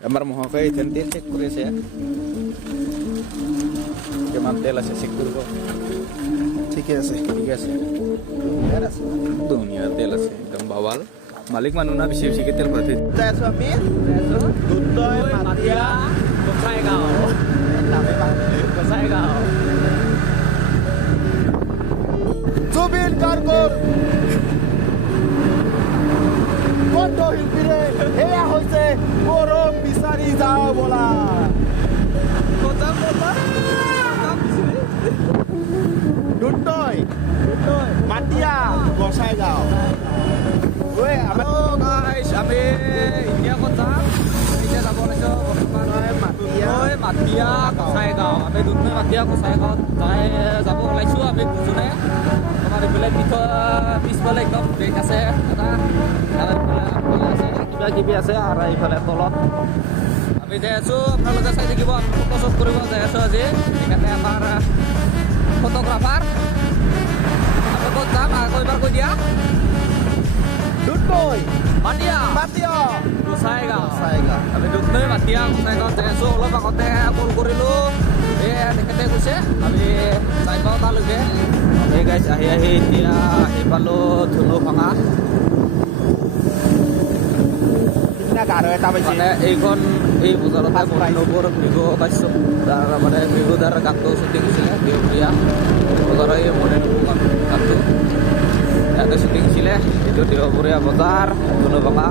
আমাৰ মহাশয় এতিয়া তেল চেক কৰি আছে কিমান তেল আছে চেক কৰিব ঠিকে আছে ধুনীয়া তেল আছে একদম বাৱাল মালিক মানুহ না বেছি বেছিকৈ তেল ভৰাই থৈ যাই আছো আমি দুধনৈ মাটিয়া গোসাইগাঁও জুবিন গাৰ্গৰ কণ্ঠশিল্পীৰে এয়া হৈছে মৰম বিচাৰি যাওঁ বোলা দুধনৈ মাটিয়া গোসাইগাঁও আমি এতিয়া ক'ত যাম এতিয়া যাব ওলাইছোঁ বৰ্তমান মাটিয়া গোসাইগাঁও আমি দুধনৈ মাটিয়া গোসাইগাঁৱত যাব ওলাইছোঁ আমি দুজনে আমাৰ এইফালে পিছফালে একদম ব্ৰেক আছে এটা আৰু এইফালে আছে কিবা কিবি আছে আৰু এইফালে তলত আমি যাই আছোঁ আপোনালোকে চাই থাকিব আমি ফটো শ্বুট কৰিব যাই আছোঁ আজি সেইকাৰণে আমাৰ ফটোগ্ৰাফাৰ আমি ক'ত যাম আকৌ এবাৰ কৈ দিয়া দুধনৈ মাটিয়া গোসাইগাঁও আমি দুধনৈ মাটিয়া গোসাইগাঁৱত যাই আছোঁ অলপ আগতে কল কৰিলোঁ তেখেতে কৈছে আমি যাই পাওঁ তালৈকে আমি গাইছ আহি এতিয়া আহি পালোঁ ধুনু ভাঙা গাৰো এটা পাইছে মানে এইখন এই বজাৰতে নৱৰ ভিগু পাইছোঁ তাৰ মানে ভিগুদাৰ গানটো শ্বুটিং হৈছিলে বিহুপ্ৰিয়া বজাৰৰ এই মণিনগৰ গানটো ইয়াতে শ্বুটিং হৈছিলে এইটো দেওবৰীয়া বজাৰ ধুনু ভাঙা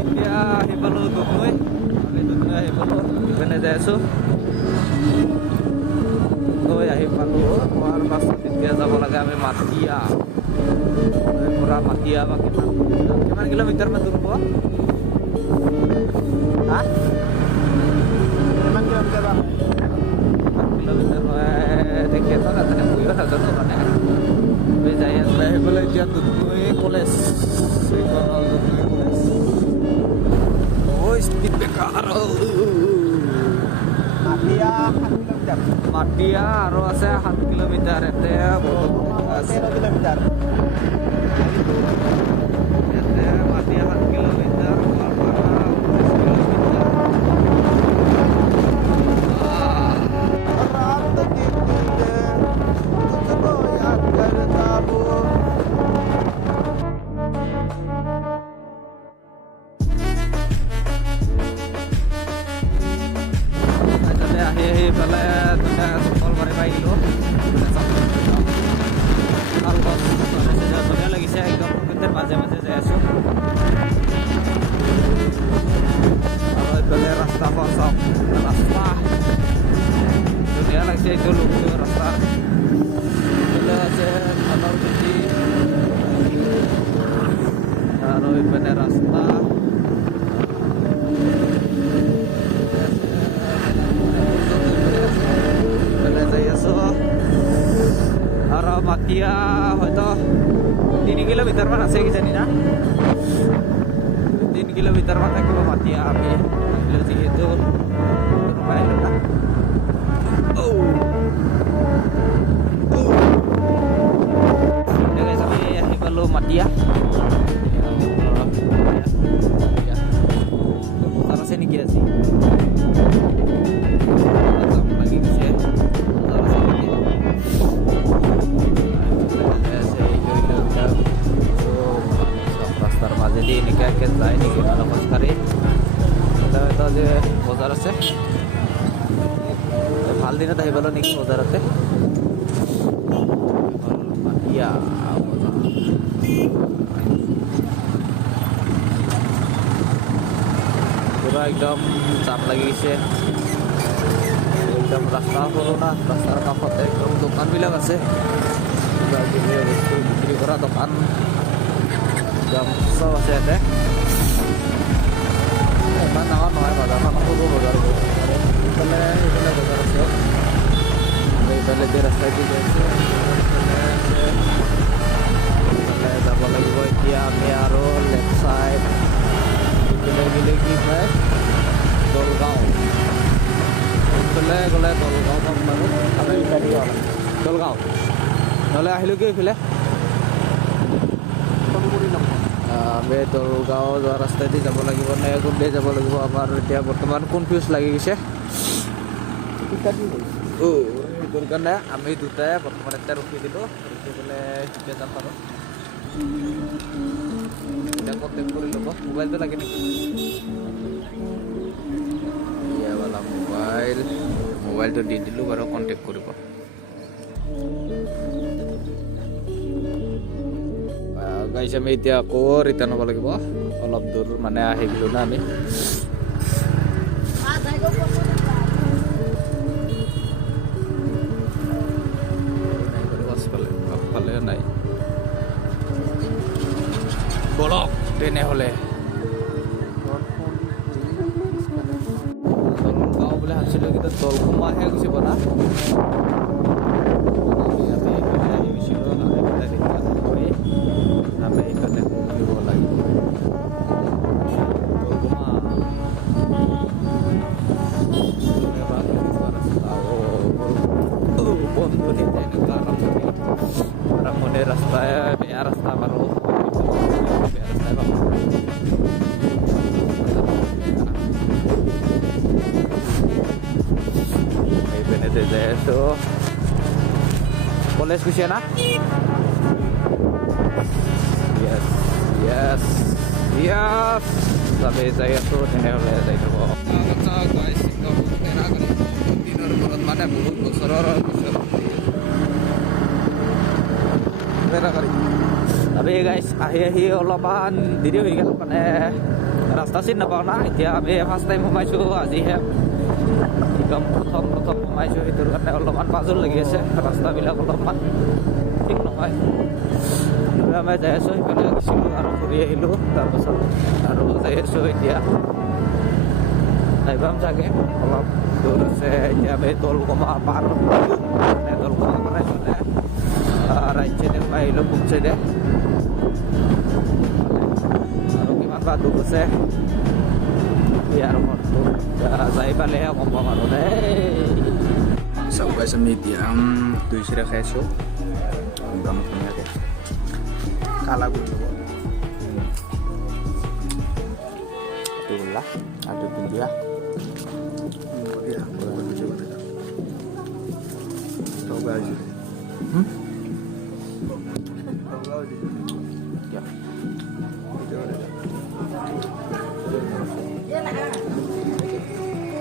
এতিয়া আহি পালোঁ দুধনৈ আমি দুধনৈ আহি পালোঁ ইপিনে যাই আছোঁ দুধনৈ আহি পালোঁ হোৱাৰ পাছত এতিয়া যাব লাগে আমি মাটিয়া পৰা মাটিয়া বা কিমান কিলোমিটাৰমান দূৰ হ'ব হা কিমান কিলোমিটাৰ হয় তেখেতৰ নাজানে ময়ো নাজানো মানে আমি যাই আছোঁ আহি পেলাই এতিয়া Dudhnoi college Dudhnoi college speed breaker Matia আৰু আছে 7 কিলোমিটাৰ ইয়াতে 13 কিলোমিটাৰ ইয়াতে মাটিয়া 7 কিলোমিটাৰ আহি পেলাই চকলবাৰী পাই গ'লোঁ ভাল গছ ধুনীয়া লাগিছে একদম প্ৰকৃতিৰ মাজে মাজে যাই আছোঁ আৰু এইফালে ৰাস্তাখন চাওক ৰাস্তা ধুনীয়া লাগিছে এইটো লোকটো ৰাস্তা এইফালে আছে ধানৰ খেতি আৰু এইফালে ৰাস্তা আৰু মাটিয়া হয়তো 3 কিলোমিটাৰমান আছে কিজানি না 3 কিলোমিটাৰমান থাকিব মাটিয়া আমি যিহেতু আহিলোঁ না আমি আহি পালোঁ মাটিয়া বজাৰ আছে নেকি আজি লাগি গৈছে ৰাস্তাৰ মাজেদি এনেকৈ যায় নেকি মানে খোজকাঢ়ি হয়তো আজি বজাৰ আছে ভাল দিনত আহিব নেকি বজাৰতে একদম জাম লাগি গৈছে একদম ৰাস্তা সৰু না ৰাস্তাৰ কাষতে একদম দোকানবিলাক আছে কিবা কিবি বস্তু বিক্ৰী কৰা দোকান একদম চব আছে ইয়াতে ইমান ডাঙৰ নহয় বজাৰখন সৰু বজাৰ সেইফালে বজাৰ আছে এইফালে যে ৰাস্তাটো যে আছে সেইফালে যাব লাগিব এতিয়া আমি আৰু লেফ্ট চাইড গ'লে কি কয় দলগাঁও এইফালে গ'লে দলগাঁও পাম বাৰু আমি ইফালে দলগাঁও নহ'লে আহিলোঁ কি এইফালে আমি দলগাঁও যোৱা ৰাস্তাইদি যাব লাগিব নে কোনদি যাব লাগিব আমাৰ এতিয়া বৰ্তমান কনফিউজ লাগি গৈছে সেইটোৰ কাৰণে আমি দুটাই বৰ্তমান এতিয়া ৰখি দিলোঁ ৰখি পেলাই এতিয়া যাম বাৰু এতিয়া কণ্টেক্ট কৰি ল'ব মোবাইলটো লাগে নেকি ইয়াবালা মোবাইলটো দি দিলোঁ বাৰু কণ্টেক্ট কৰিব গাইছ আমি এতিয়া আকৌ ৰিটাৰ্ণ হ'ব লাগিব অলপ দূৰ মানে আহি গ'লোঁ না আমি পাছফালে নাই বলক তেনেহ'লে দলগাঁও বুলি ভাবিছিলোঁ কিন্তু দলকুমাহে গুচি পনা আমি এইফালে ঘূৰিব লাগিব আৰম্ভণি ৰাস্তাই বেয়া ৰাস্তা বাৰু বেয়া ৰাস্তাই পাব এইপিনে যাই আছোঁ কলেজ গৈছে না Yes. Sabi saya tuh তেনেহ'লে যাই থাকো দিনৰ মূৰত মানে বহুত বছৰৰ পিছত আমি গাইছ আহি অলপমান দেৰি হৈ গ'ল মানে ৰাস্তা চিন নাপাওঁ না এতিয়া আমি ফাৰ্ষ্ট টাইম সোমাইছোঁ আজিহে একদম প্ৰথম সোমাইছোঁ সেইটোৰ কাৰণে অলপমান পাজল লাগি আছে ৰাস্তাবিলাক অলপমান ঠিক নহয় আমি যাই আছোঁ সেইফালে গৈছিলোঁ আৰু ঘূৰি আহিলোঁ তাৰপাছত আৰু যাই আছোঁ এতিয়া আহিবাম চাগে অলপ দূৰ আছে এতিয়া আমি দলকমা পাৰ মানে দলকমা পৰা এইফালে ৰাইট চাইডে সোমাই আহিলোঁ পূব চাইডে আৰু কিমান বা দূৰ আছে ইয়াৰ ঘৰটো যাই পালেহে গম পাম আৰু চাব পাইছোঁ আমি এতিয়া দৈ চিৰা খাই আছোঁ একদম ধুনীয়াকৈ কালা গুড়ি ল'ব itulah ada dia coba aja ya